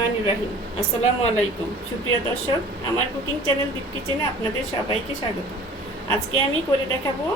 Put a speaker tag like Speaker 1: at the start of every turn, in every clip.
Speaker 1: রহমান ইব্রাহিম। আসসালামু আলাইকুম। সুপ্রিয় দর্শক, আমার কুকিং চ্যানেল দীপ কিচেনে আপনাদের সবাইকে স্বাগত। আজকে আমি করে দেখাবো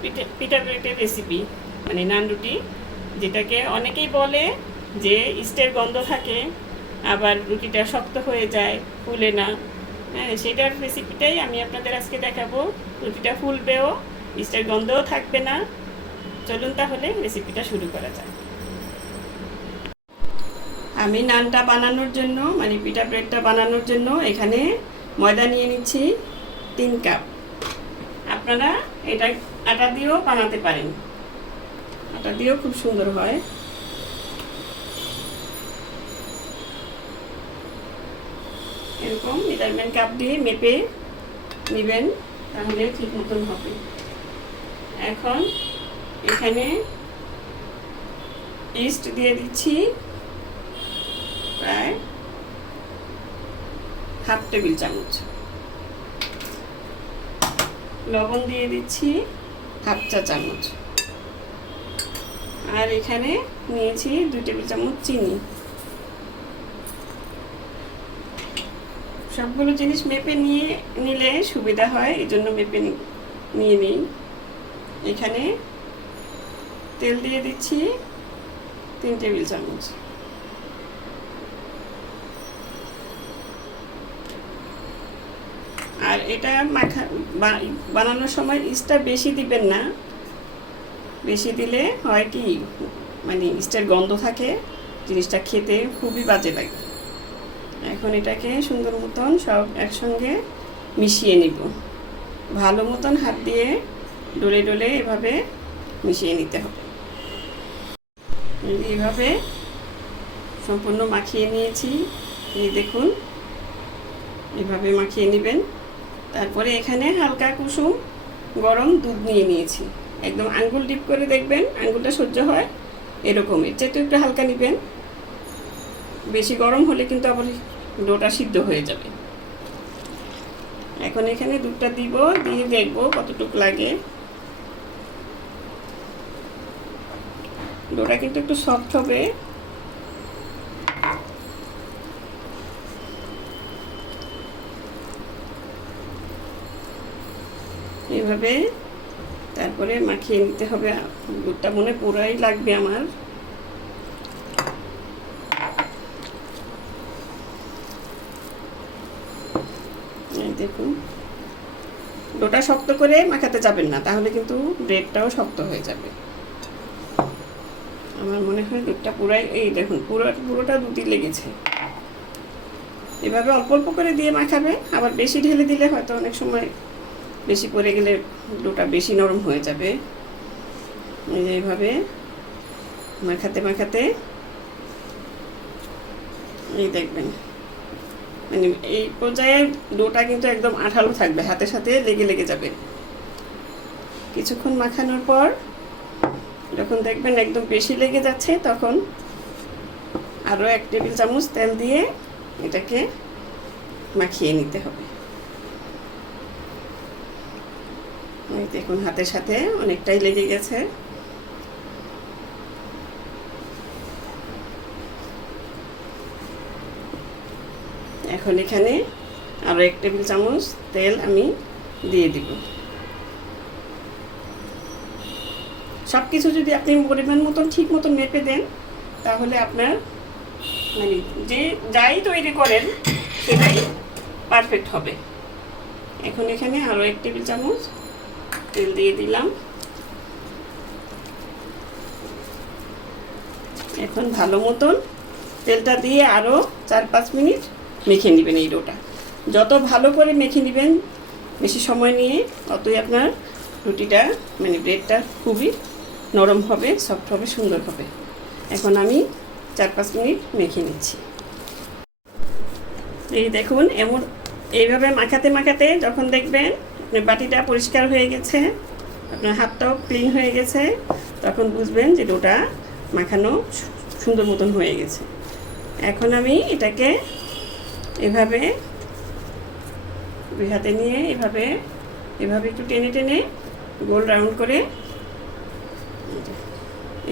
Speaker 1: পিঠা পিঠা ব্রেডের রেসিপি মানে নান রুটি, যেটাকে অনেকেই বলে যে ইস্টের গন্ধ থাকে, আবার রুটিটা শক্ত হয়ে যায়, ফুলে না। হ্যাঁ সেটার রেসিপিটাই আমি আপনাদের আজকে দেখাবো। রুটিটা ফুলবেও, ইস্টের গন্ধও থাকবে না। চলুন তাহলে রেসিপিটা শুরু করা যায় আমি নানটা বানানোর জন্য মানে পিঠা ব্রেডটা বানানোর জন্য এখানে ময়দা নিয়ে নিচ্ছি তিন কাপ। আপনারা এটা আটা দিয়েও বানাতে পারেন। আটা দিয়েও খুব সুন্দর হয়। এরকম মেজারমেন্ট কাপ দিয়ে মেপে নেবেন, তাহলে ঠিক মতন হবে। এখন এখানে ইস্ট দিয়ে দিচ্ছি। প্রায় হাফ টেবিল চামচ। লবণ দিয়ে দিচ্ছি হাফ চা চামচ। আর এখানে নিয়েছি দুই টেবিল চামচ চিনি। সবগুলো জিনিস মেপে নিয়ে নিলে সুবিধা হয় এই জন্য মেপে নিয়ে নিই। এখানে তেল দিয়ে দিচ্ছি তিন টেবিল চামচ। আর এটা মাখা বানানোর সময় ইস্টটা বেশি দিবেন না। বেশি দিলে হয় কি মানে ইস্টের গন্ধ থাকে, জিনিসটা খেতে খুবই বাজে লাগে। এখন এটাকে সুন্দর মতন সব একসঙ্গে মিশিয়ে নিব। ভালো মতন হাত দিয়ে ডলে ডলে এভাবে মিশিয়ে নিতে হবে। এইভাবে সম্পূর্ণ মাখিয়ে নিয়েছি। এই দেখুন, এভাবে মাখিয়ে নেবেন। তারপরে এখানে হালকা কুসুম, গরম দুধ নিয়ে নিয়েছি। একদম আঙ্গুল ডিপ করে দেখবেন, আঙ্গুলটা সহ্য হয় এরকম এর চাইতে একটু হালকা নেবেন। বেশি গরম হলে কিন্তু আবার ডোটা সিদ্ধ হয়ে যাবে। এখন এখানে দুধটা দিব, দিয়ে দেখব কতটুকু লাগে। ডোটা কিন্তু একটু সফট হবে। এইভাবে তারপরে মাখিয়ে নিতে হবে। দুধটা মনে পুরাই লাগবে আমার। দেখুন। ডোটা শক্ত করে মাখাতে যাবেন না, তাহলে কিন্তু ব্রেডটাও শক্ত হয়ে যাবে। আমার মনে হয় দুধটা পুরাই, এই দেখুন, পুরো, পুরোটা দুধই লেগেছে। এভাবে অল্প অল্প করে দিয়ে মাখাবে আবার বেশি ঢেলে দিলে হয়তো অনেক সময় বেশি পড়ে গেলে ডোটা বেশি নরম হয়ে যাবে। এইভাবে মাখাতে মাখাতে। এই দেখবেন। মানে এই পর্যায়ে ডোটা কিন্তু একদম আঠালো থাকবে, হাতের সাথে লেগে লেগে যাবে। কিছুক্ষণ মাখানোর পর যখন দেখবেন একদম বেশি লেগে যাচ্ছে, তখন আরও এক টেবিল চামচ তেল দিয়ে এটাকে মাখিয়ে নিতে হবে। দেখুন, হাতের সাথে অনেকটাই লেগে গেছে। এখন এখানে আরও এক টেবিল চামচ তেল আমি দিয়ে দিব। সব কিছু যদি আপনি পরিমাণ মতন, ঠিক মতন মেপে দেন, তাহলে আপনার মানে যে, যাই তৈরি করেন, সেটাই পারফেক্ট হবে। এখন এখানে আরও এক টেবিল চামচ তেল দিয়ে দিলাম। এখন ভালো মতন তেলটা দিয়ে আরও চার পাঁচ মিনিট মেখে নেবেন এই ডোটা। যত ভালো করে মেখে নেবেন বেশি সময় নিয়ে, ততই আপনার রুটিটা মানে ব্রেডটা খুবই নরম হবে সফট হবে, সুন্দর হবে। এখন আমি চার পাঁচ মিনিট মেখে নিচ্ছি। এই দেখুন, এমন এইভাবে মাখাতে মাখাতে যখন দেখবেন আপনার বাটিটা পরিষ্কার হয়ে গেছে, আপনার হাতটাও ক্লিন হয়ে গেছে, তখন বুঝবেন যে ডোটা মাখানো সুন্দর মতন হয়ে গেছে। এখন আমি এটাকে এভাবে দুই হাতে নিয়ে এভাবে এভাবে একটু টেনে টেনে গোল রাউন্ড করে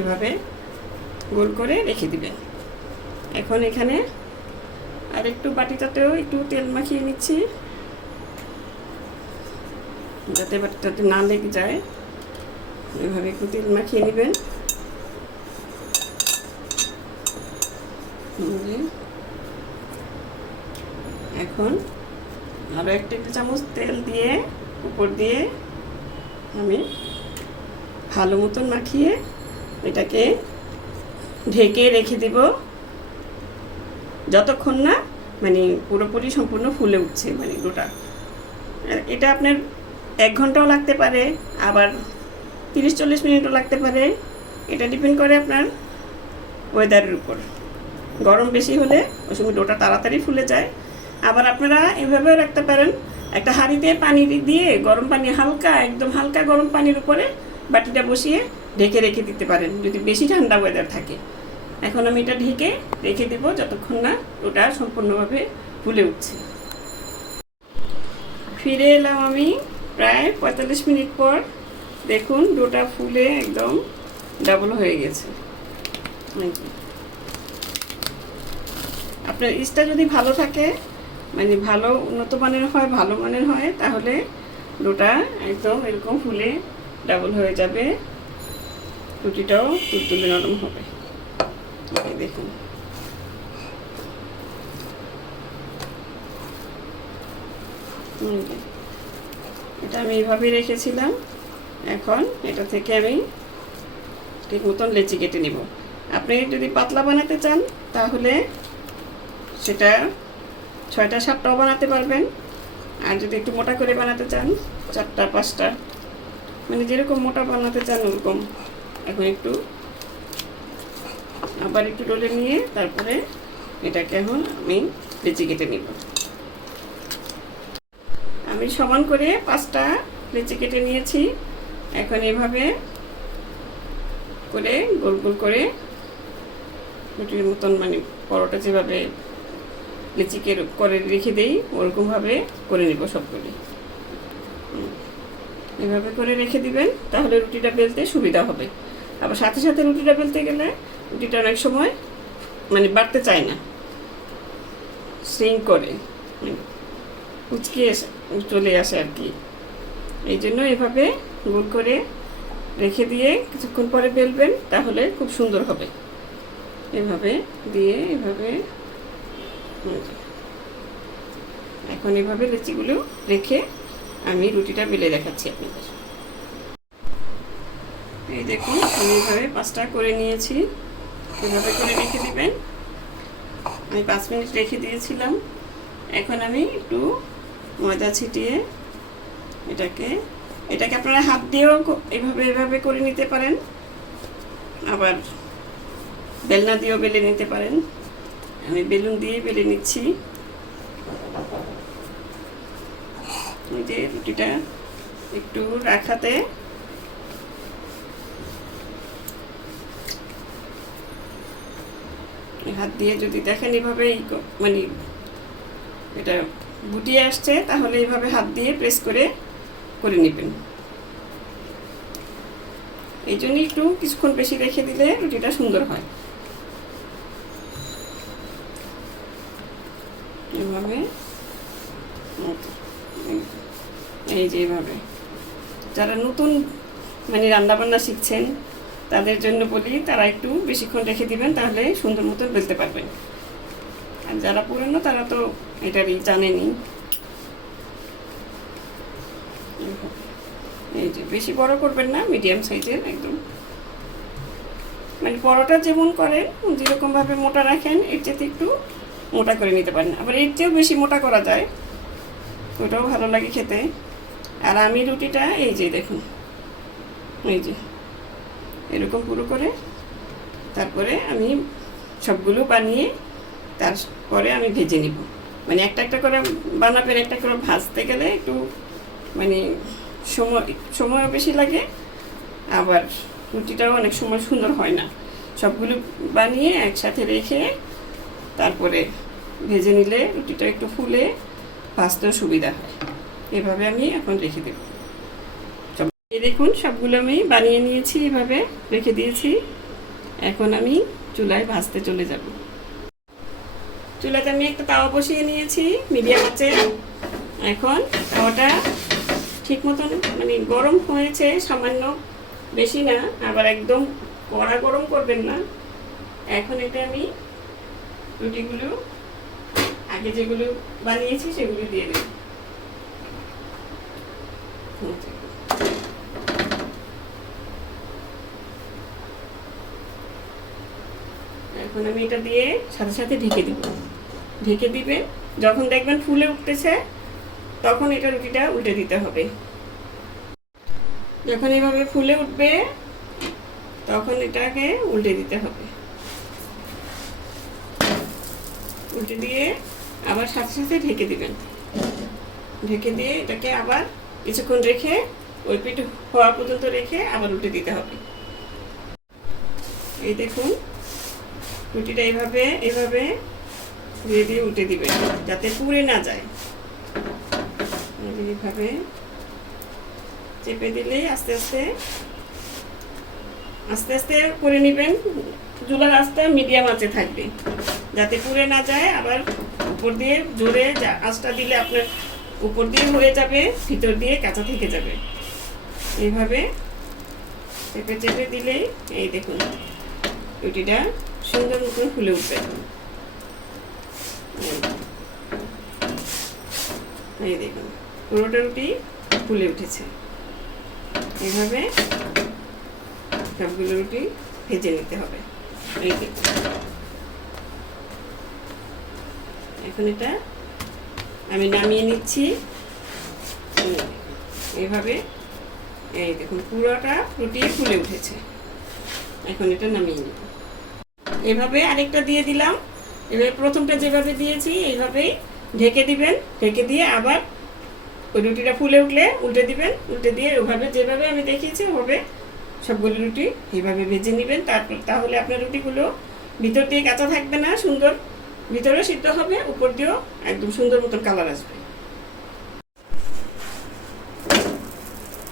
Speaker 1: এভাবে গোল করে রেখে দিবেন। এখন এখানে আর একটু বাটিটাতেও একটু তেল মাখিয়ে নিচ্ছি। যাতে বাটিটাতে না লেগে যায়, এভাবে একটু তেল মাখিয়ে নেবেন। এখন আরও এক টেবিল চামচ তেল দিয়ে, উপর দিয়ে আমি ভালো মতন মাখিয়ে এটাকে ঢেকে রেখে দিব। যতক্ষণ না মানে পুরোপুরি সম্পূর্ণ ফুলে উঠছে মানে গোটা। এটা আপনার এক ঘন্টাও লাগতে পারে, আবার তিরিশ চল্লিশ মিনিটও লাগতে পারে। এটা ডিপেন্ড করে আপনার ওয়েদারের উপর। গরম বেশি হলে ওই সময় ডোটা তাড়াতাড়ি ফুলে যায়। আবার আপনারা এভাবেও রাখতে পারেন, একটা হাঁড়িতে পানি দিয়ে গরম পানি হালকা, একদম হালকা গরম পানির উপরে বাটিটা বসিয়ে ঢেকে রেখে দিতে পারেন, যদি বেশি ঠান্ডা ওয়েদার থাকে। এখন আমি এটা ঢেকে রেখে দেবো যতক্ষণ না ওটা সম্পূর্ণভাবে ফুলে উঠছে। ফিরে এলাম আমি প্রায় পঁয়তাল্লিশ মিনিট পর দেখুন ডোটা ফুলে একদম ডাবল হয়ে গেছে। এই আপনার ইস্টটা যদি ভালো থাকে মানে ভালো উন্নত মানের হয়, ভালো মানের হয়, তাহলে ডোটা একদম এরকম ফুলে ডাবল হয়ে যাবে। রুটিটাও তুলতুলে নরম হবে। দেখুন। এই যে। এটা আমি এইভাবেই রেখেছিলাম। এখন এটা থেকে আমি ঠিক মতন লেচি কেটে নিব। আপনি যদি পাতলা বানাতে চান, তাহলে সেটা ছয়টা সাতটাও বানাতে পারবেন। আর যদি একটু মোটা করে বানাতে চান, চারটা, পাঁচটা মানে যেরকম মোটা বানাতে চান ওরকম। এখন একটু আবার একটু ডলে নিয়ে তারপরে এটাকে এখন আমি লেচি কেটে নিব। আমি সমান করে পাঁচটা লেচি কেটে নিয়েছি। এখন এভাবে করে গোল গোল করে রুটির মতন মানে পরোটা যেভাবে লিচিকে করে রেখে দেই, ওরকমভাবে করে নিব সবগুলি। এভাবে করে রেখে দিবেন, তাহলে রুটিটা বেলতে সুবিধা হবে। আবার সাথে সাথে রুটিটা বেলতে গেলে রুটিটা অনেক সময় মানে বাড়তে চায় না। সিং করে মানে এসে চলে আসে আর কি। এই জন্য এভাবে গোল করে রেখে দিয়ে কিছুক্ষণ পরে বেলবেন তাহলে খুব সুন্দর হবে। এভাবে দিয়ে, এভাবে। এখন এভাবে লিচিগুলো রেখে আমি রুটিটা বেলে দেখাচ্ছি আপনাদের। এই দেখুন, আমি এভাবে পাঁচটা করে নিয়েছি। এভাবে করে রেখে দিবেন। আমি পাঁচ মিনিট রেখে দিয়েছিলাম। এখন আমি একটু ময়দা ছিটিয়ে এটাকে এটাকে আপনারা হাত দিয়েও এভাবে এভাবে করে নিতে পারেন। আবার বেলনা দিয়েও বেলে নিতে পারেন। আমি বেলুন দিয়ে বেলে নিচ্ছি। রুটিটা একটু রাখাতে। হাত দিয়ে যদি দেখেন এভাবে মানে এটা গুটিয়ে আসছে, তাহলে এইভাবে হাত দিয়ে প্রেস করে করে নেবেন। এই জন্য একটু কিছুক্ষণ বেশি রেখে দিলে রুটিটা সুন্দর হয়। এভাবে এই যে এভাবে যারা নতুন মানে রান্নাবান্না শিখছেন, তাদের জন্য বলি, তারা একটু বেশিক্ষণ রেখে দিবেন, তাহলে সুন্দর মতো বেলতে পারবেন। যারা পুরনো, তারা তো এটারই জানেনি। এই যে, বেশি বড় করবেন না মিডিয়াম সাইজের একদম। মানে পরোটা যেমন করেন, যেরকমভাবে মোটা রাখেন, এর চেয়ে একটু মোটা করে নিতে পারেন। আবার এর চেয়েও বেশি মোটা করা যায় ওটাও ভালো লাগে খেতে। আর আমি রুটিটা, এই যে দেখুন, এই যে, এরকম পুরো করে, তারপরে আমি সবগুলো বানিয়ে তারপরে আমি ভেজে নিব। মানে একটা একটা করে বানাবেন, একটা করে ভাজতে গেলে একটু মানে সময় সময়ও বেশি লাগে, আবার রুটিটাও অনেক সময় সুন্দর হয় না। সবগুলো বানিয়ে একসাথে রেখে তারপরে ভেজে নিলে রুটিটা একটু ফুলে ভাজতেও সুবিধা হয়। এভাবে আমি এখন রেখে দেব। দেখুন, সবগুলো আমি বানিয়ে নিয়েছি, এভাবে রেখে দিয়েছি। এখন আমি চুলায় ভাজতে চলে যাব। চুলাতে আমি একটা তাওয়া বসিয়ে নিয়েছি, মিডিয়াম আছে। এখন তাওয়াটা ঠিক মতন মানে গরম হয়েছে, সামান্য বেশি না, আবার একদম কড়া গরম করবেন না। এখন এটা আমি রুটিগুলো, আগে যেগুলো বানিয়েছি সেগুলো দিয়ে দেব। এখন আমি এটা দিয়ে সাথে সাথে ঢেকে দিব। ঢেকে দিবে। যখন দেখবেন ফুলে উঠতেছে, তখন এটা রুটিটা উল্টে দিতে হবে। যখন এইভাবে ফুলে উঠবে, তখন এটাকে উল্টে দিতে হবে। উল্টে দিয়ে আবার সাথে সাথে ঢেকে দিবেন। ঢেকে দিয়ে এটাকে আবার কিছুক্ষণ রেখে, ওই পিঠ হওয়া পর্যন্ত রেখে আবার উল্টে দিতে হবে। এই দেখুন, রুটিটা এইভাবে এইভাবে দিয়ে দিয়ে উল্টে দিবেন যাতে পুড়ে না যায়। এইভাবে চেপে দিলে আস্তে আস্তে আস্তে আস্তে করে নেবেন। চুলার আস্তে মিডিয়াম আঁচে থাকবে, যাতে পুড়ে না যায়। আবার উপর দিয়ে জোরে আঁচটা দিলে আপনার উপর দিয়ে হয়ে যাবে, ভিতর দিয়ে কাঁচা থেকে যাবে। এইভাবে চেপে চেপে দিলেই এই দেখুন রুটিটা সুন্দর মতন ফুলে উঠবে। এই দেখুন, পুরোটা রুটি ফুলে উঠেছে। এইভাবে সবগুলো রুটি ভেজে নিতে হবে। এই দেখুন এখন এটা আমি নামিয়ে নিচ্ছি। এইভাবে এই দেখুন, পুরোটা রুটি ফুলে উঠেছে। এখন এটা নামিয়ে নিব। এভাবে আরেকটা দিয়ে দিলাম। এবার প্রথমটা যেভাবে দিয়েছি, এইভাবেই ঢেকে দিবেন, ঢেকে দিয়ে আবার ওই রুটিটা ফুলে উঠলে উল্টে দিবেন, উল্টে দিয়ে ওভাবে যেভাবে আমি দেখিয়েছি ওভাবে সবগুলো রুটি এইভাবে ভেজে নেবেন। তারপর তাহলে আপনার রুটিগুলো ভিতর দিয়ে কাঁচা থাকবে না, সুন্দর। ভিতরেও সিদ্ধ হবে, উপর দিয়েও একদম সুন্দর মতন কালার আসবে।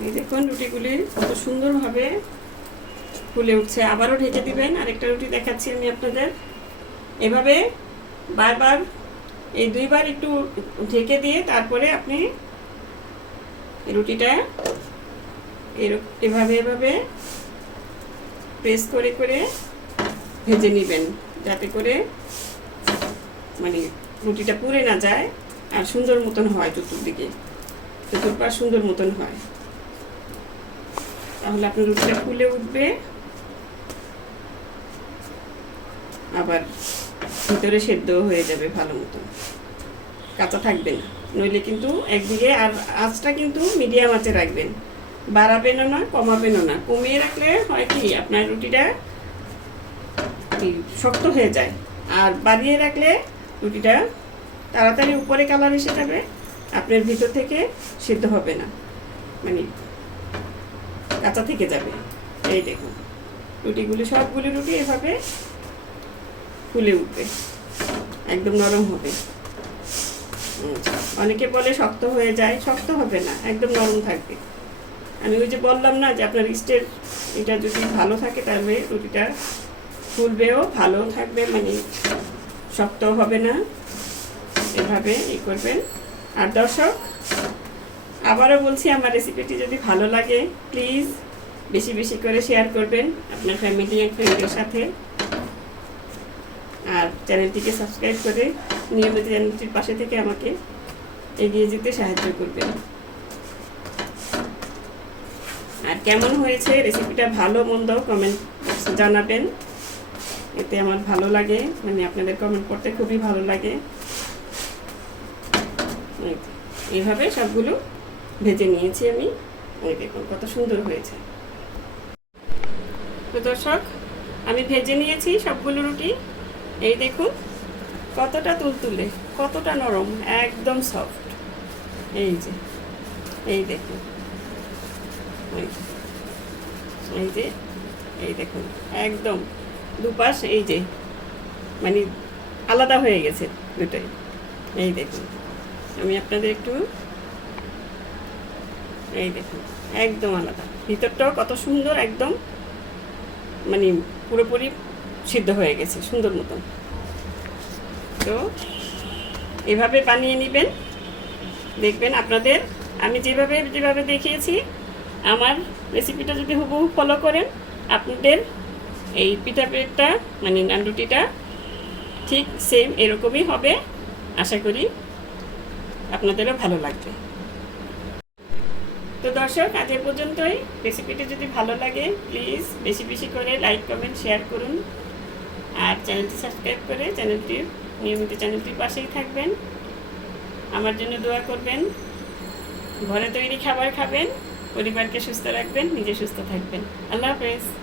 Speaker 1: এই দেখুন রুটিগুলি কত সুন্দরভাবে ফুলে উঠছে। আবারও ঢেকে দিবেন। আরেকটা রুটি দেখাচ্ছি আমি আপনাদের। এভাবে বারবার, এই দুইবার একটু ঢেকে দিয়ে তারপরে আপনি রুটিটা এভাবে এভাবে প্রেস করে করে ভেজে নেবেন, যাতে করে মানে রুটিটা পুড়ে না যায় আর সুন্দর মতন হয় চতুর্দিকে। চতুর্পাশ সুন্দর মতন হয়। তাহলে আপনার রুটিটা ফুলে উঠবে। আবার ভিতরে সেদ্ধ হয়ে যাবে ভালো মতো। কাঁচা থাকবে না। নইলে কিন্তু একদিকে আর আঁচটা কিন্তু মিডিয়াম আঁচে রাখবেন। বাড়াবেনও না, কমাবেনও না। কমিয়ে রাখলে হয় কি, আপনার রুটিটা শক্ত হয়ে যায়। আর বাড়িয়ে রাখলে রুটিটা তাড়াতাড়ি উপরে কালার এসে যাবে, আপনার ভিতর থেকে সিদ্ধ হবে না। মানে কাঁচা থেকে যাবে। এই দেখুন, রুটিগুলি সবগুলি রুটি এভাবে ফুলে উঠবে। একদম নরম হবে। অনেকে বলে শক্ত হয়ে যায়, শক্ত হবে না, একদম নরম থাকবে। আমি ওই যে বললাম না যে আপনার ইস্টের এটা যদি ভালো থাকে তাহলে রুটিটা ফুলবেও ভালো থাকবে মানে শক্ত হবে না। এভাবে ই করবেন। আর দর্শক, আবারও বলছি, আমার রেসিপিটি যদি ভালো লাগে, প্লিজ বেশি বেশি করে শেয়ার করবেন আপনার ফ্যামিলি অ্যান্ড ফ্রেন্ডের সাথে। আর চ্যানেলটিকে সাবস্ক্রাইব করে নিয়মিত চ্যানেলটির পাশে থেকে আমাকে এগিয়ে যেতে সাহায্য করবেন। আর কেমন হয়েছে রেসিপিটা ভালো মন্দ কমেন্ট জানাবেন। এতে আমার ভালো লাগে মানে আপনাদের কমেন্ট করতে খুবই ভালো লাগে। এইভাবে সবগুলো ভেজে নিয়েছি আমি। ওই দেখুন, কত সুন্দর হয়েছে। তো দর্শক, আমি ভেজে নিয়েছি সবগুলো রুটি। এই দেখুন, কতটা তুলতুলে, কতটা নরম, একদম সফট এই যে, এই দেখুন। এই যে, এই দেখুন, একদম দুপাশ, এই যে মানে আলাদা হয়ে গেছে দুটাই। এই দেখুন, আমি আপনাদের একটু, এই দেখুন, একদম আলাদা। ভিতরটাও কত সুন্দর, একদম মানে পুরোপুরি সিদ্ধ হয়ে গেছে, সুন্দর মতন। তো এভাবে বানিয়ে নেবেন। দেখবেন আপনাদের, আমি যেভাবে যেভাবে দেখিয়েছি, আমার রেসিপিটা যদি হুবহু ফলো করেন, আপনাদের এই পিঠা পেটটা মানে নানরুটিটা ঠিক সেম এরকমই হবে। আশা করি আপনাদেরও ভালো লাগবে। তো দর্শক, আজ এ পর্যন্তই। রেসিপিটি যদি ভালো লাগে প্লিজ বেশি বেশি করে লাইক কমেন্ট শেয়ার করুন। আর চ্যানেলটি সাবস্ক্রাইব করে চ্যানেলটি নিয়মিত চ্যানেলটির পাশেই থাকবেন। আমার জন্য দোয়া করবেন। ঘরে তৈরি খাবার খাবেন, পরিবারকে সুস্থ রাখবেন, নিজে সুস্থ থাকবেন। আল্লাহ হাফেজ।